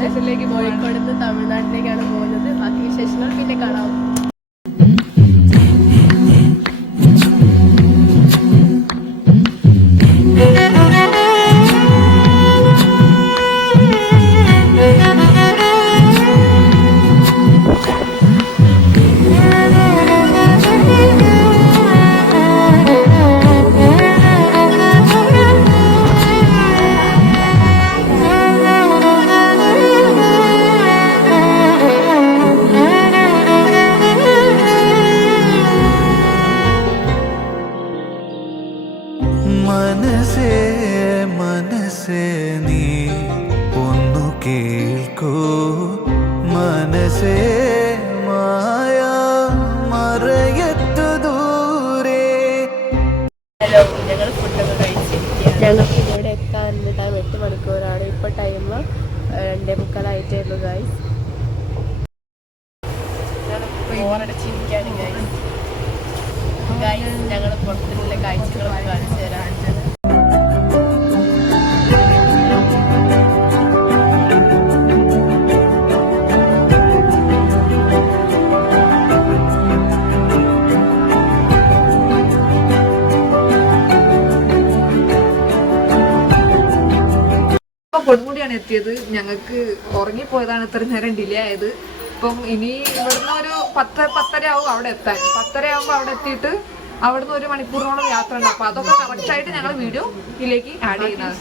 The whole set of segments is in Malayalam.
സ്റ്റേഷനിലേക്ക് കോഴിക്കോട് തമിഴ്നാട്ടിലേക്കാണ് പോകുന്നത്. ബാക്കി വിശേഷങ്ങൾ പിന്നെ കാണാം. മനസ്സേ മനസ്സേ നീ ഒന്നു കേൾക്കൂ, മനസ്സേ മായ മറയത്തു ദൂരെ. ഹലോ, ഞങ്ങൾ ഫുഡൊക്കെ കഴിച്ചിരിക്കുകയാണ്. ഞങ്ങൾക്ക് ഇവിടെ എത്താൻ ടൈം 8 മണിക്കൂറാണ്. ഇപ്പോൾ ടൈം 2:45 ഗൈസ്. ഓറടച്ചിരിക്കുകയാണ് ഗൈസ്. ഞങ്ങൾ പുറത്തുള്ള കാഴ്ചകളൊക്കെ കാണിച്ചു തരാം. കൊടുമുടിയാണ് എത്തിയത്. ഞങ്ങൾക്ക് ഉറങ്ങിപ്പോയതാണ് ഇത്ര നേരം ഡിലേ ആയത്. ഇപ്പം ഇനി ഇവിടുന്ന് ഒരു 10-10:30 ആവും അവിടെ എത്താൻ. 10:30 ആകുമ്പോൾ അവിടെ എത്തിയിട്ട് അവിടുന്ന് 1 മണിക്കൂറിനോളം യാത്ര ഉണ്ട്. അപ്പൊ അതൊക്കെ കറക്റ്റ് ആയിട്ട് ഞങ്ങൾ വീഡിയോയിലേക്ക് ആഡ് ചെയ്യുന്നത്.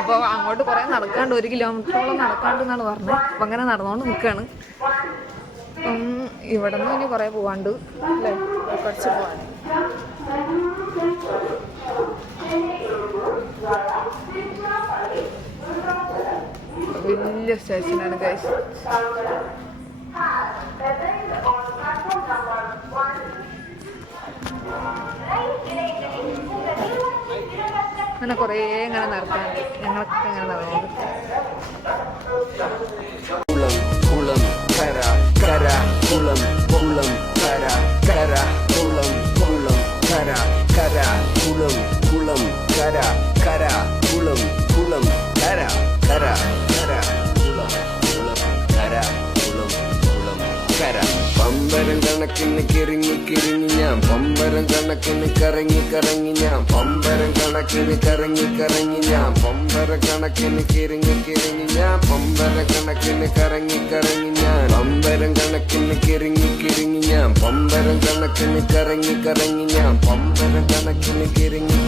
അപ്പൊ അങ്ങോട്ട് കുറെ നടക്കാണ്ട്, 1 കിലോമീറ്ററോളം നടക്കാണ്ട് എന്നാണ് പറഞ്ഞത്. അപ്പൊ അങ്ങനെ നടന്നുകൊണ്ട് നിൽക്കുകയാണ്. ഇവിടെ നിന്ന് ഇനി കുറെ പോവാണ്ട് അല്ലേ, കുറച്ച് പോവാണ്ട്. വലിയ സ്റ്റേഷനാണ് ഗൈസ്. അങ്ങനെ കുറേ ഇങ്ങനെ നടക്കാനുണ്ട്. ഞങ്ങളൊക്കെ ഇങ്ങനെ നടന്നുണ്ട്. പമ്പരം കണക്കിന് കിറങ്ങി കിറങ്ങി ഞാൻ, പമ്പരം കണക്കിന് കറങ്ങി കറങ്ങി ഞാൻ, പമ്പരം കണക്കിന് കറങ്ങി കറങ്ങി ഞാൻ, പമ്പര കണക്കിന് കിറങ്ങി കിറങ്ങി ഞാൻ, പമ്പര കണക്കിന് കറങ്ങി കറങ്ങി ഞാൻ, പമ്പരം കണക്കിന് കിറങ്ങി കിറങ്ങി ഞാൻ, പമ്പരം കണക്കിന് കറങ്ങി കറങ്ങി ഞാൻ, പമ്പരം കണക്കിന് കിറങ്ങി.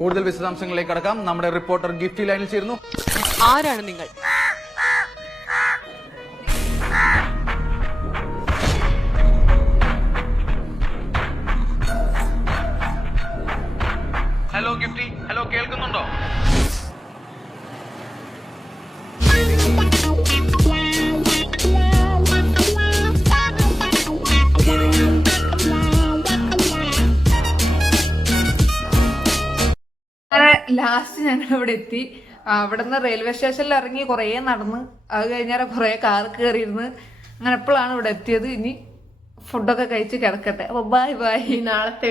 കൂടുതൽ വിശദാംശങ്ങളിലേക്ക് കടക്കാം. നമ്മുടെ റിപ്പോർട്ടർ ഗിഫ്റ്റി ലൈനിൽ ചേരുന്നു. ആരാണ് നിങ്ങൾ? ഹലോ ഗിഫ്റ്റി, ഹലോ, കേൾക്കുന്നുണ്ടോ? ലാസ്റ്റ് ഞങ്ങൾ ഇവിടെ എത്തി. അവിടുന്ന് റെയിൽവേ സ്റ്റേഷനിൽ ഇറങ്ങി കുറേ നടന്ന്, അത് കഴിഞ്ഞാൽ കുറേ കാർ കയറിയിരുന്ന് അങ്ങനെ എപ്പോഴാണ് ഇവിടെ എത്തിയത്. ഇനി ഫുഡൊക്കെ കഴിച്ച് കിടക്കട്ടെ. അപ്പൊ ബൈ ബൈ. നാളത്തെ